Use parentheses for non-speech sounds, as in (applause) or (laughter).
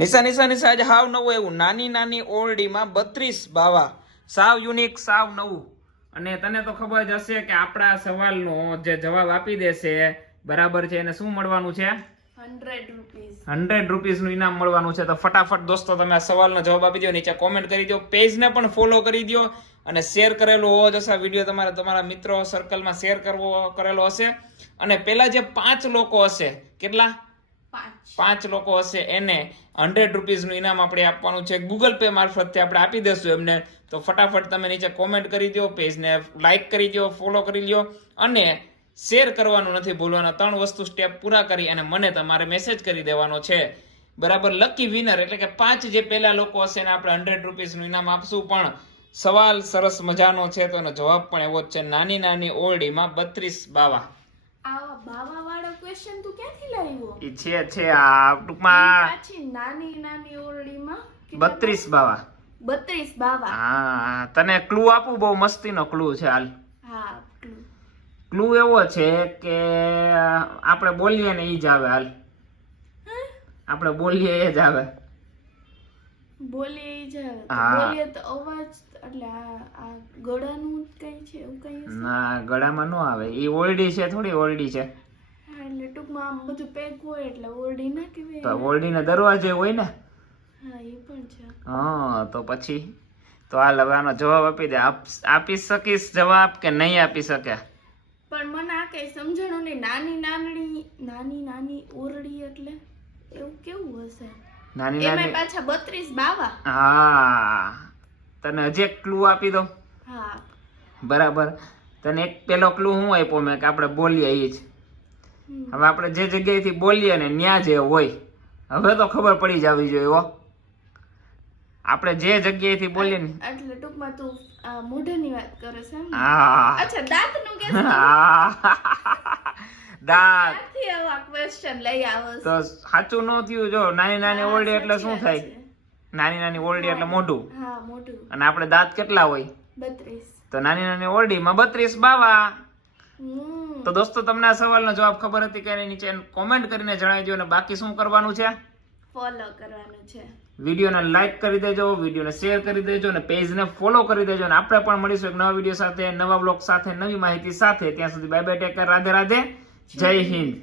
નિશા નિશા નિશા આજે હાવ નવું એવું. નાની નાની ઓરડીમાં બત્રીસ બાવા. સાવ યુનિક સાવ નવું. અને તને તો ખબર જ હશે કે આપણા સવાલનો જે જવાબ આપી દેશે બરાબર છે એને શું મળવાનું છે? Hundred rupees. હંડ્રેડ ઇનામ મળવાનું છે. તો ફટાફટ દોસ્તો તમે આ સવાલનો જવાબ આપી દો નીચે કોમેન્ટ કરી દો પેજને પણ ફોલો કરી દો અને શેર કરેલો હોવો જશે આ વીડિયો તમારે તમારા મિત્રો સર્કલમાં શેર કરવો કરેલો હશે. અને પેલા જે પાંચ લોકો હશે કેટલા? પાંચ. લોકો હશે એને હંડ્રેડ રૂપીઝનું ઇનામ આપણે આપવાનું છે. ગૂગલ પે મારફતથી આપણે આપી દઈશું એમને. તો ફટાફટ તમે નીચે કોમેન્ટ કરી દો પેજને લાઈક કરી દો ફોલો કરી લો અને શેર કરવાનું નથી ભૂલવાના. ત્રણ વસ્તુ સ્ટેપ પૂરા કરી અને મને તમારે મેસેજ કરી દેવાનો છે. બરાબર લકી વિનર એટલે કે પાંચ જે પહેલા લોકો હશે એને આપણે હંડ્રેડ રૂપીઝનું ઇનામ આપશું. પણ સવાલ સરસ મજાનો છે તો એનો જવાબ પણ એવો જ છે. નાની નાની ઓરડીમાં બત્રીસ બાવા. બાવા ક્વેશ્ચન તું ક્યાંથી લાવ્યો? એ છે છે આ ટૂંકમાં પાછી નાની નાની ઓરડીમાં બત્રીસ બાવા. બત્રીસ બાવા. હા તને ક્લુ આપું બહુ મસ્તીનો ક્લુ છે હાલ. હા ક્લુ એવો છે કે આપણે બોલીએ ને ઈ જ આવે હાલ. આપણે બોલીએ એ જ આવે. બોલીએ જ આવે. બોલીએ તો અવાજ એટલે આ ગળાનું કઈ છે એવું કઈ ના ગળામાં ન આવે. એ ઓરડી છે થોડી ઓરડી છે. ટૂંકમાં આમ બધું પેક હોય એટલે ઓરડી ના તો કહેવાય ઓરડીને દરવાજે હોય ને? હા એ પણ છે. હા તો પછી? તો હાલ હવે આનો જવાબ આપી દે. આપ- શકીશ જવાબ કે નહીં આપી શકે? પણ મને આ કઈ સમજણું નહીં. નાની નાની નાની નાની ઓરડી એટલે એવું કેવું હશે? નાની નાની પાછા બત્રીસ બાવા. હા. તને હજી એક ક્લુ આપી દઉં? હા. બરાબર. તને એક પેલો ક્લુ હું આપ્યો? મેં કે આપણે બોલીએ એ જ. હવે આપણે જે જગ્યાએથી બોલીએ ને ત્યાં જે હોય હવે તો ખબર પડી જવી જોઈએ હો. આપણે જે જગ્યાએથી બોલીએ ને એટલે ટૂંકમાં તું મોઢાની વાત કરે છે હા. અચ્છા દાંતનું કે (laughs) દાંત. ક્વેશ્ચન લઈ આવો. તો સાચું ન થયું જો નાની નાની ઓરડી એટલે શું થાય? નાની નાની ઓરડી એટલે મોઢું. હા મોઢું. અને આપણે દાંત કેટલા હોય? બત્રીસ. તો નાની નાની ઓરડીમાં બત્રીસ બાવા. હમ તો દોસ્તો તમને આ સવાલનો જવાબ ખબર હતી કે નીચે કોમેન્ટ કરીને જણાવી દો અને બાકી શું કરવાનું છે? ફોલો કરવાનું છે. વિડીયોને લાઈક કરી દેજો વિડીયોને શેર કરી દેજો અને પેજને ફોલો કરી દેજો અને આપણે પણ મળીશું એક નવા વીડિયો સાથે નવા બ્લોગ સાથે નવી માહિતી સાથે. ત્યાં સુધી bye bye take care Radhe Radhe જય હિન્દ.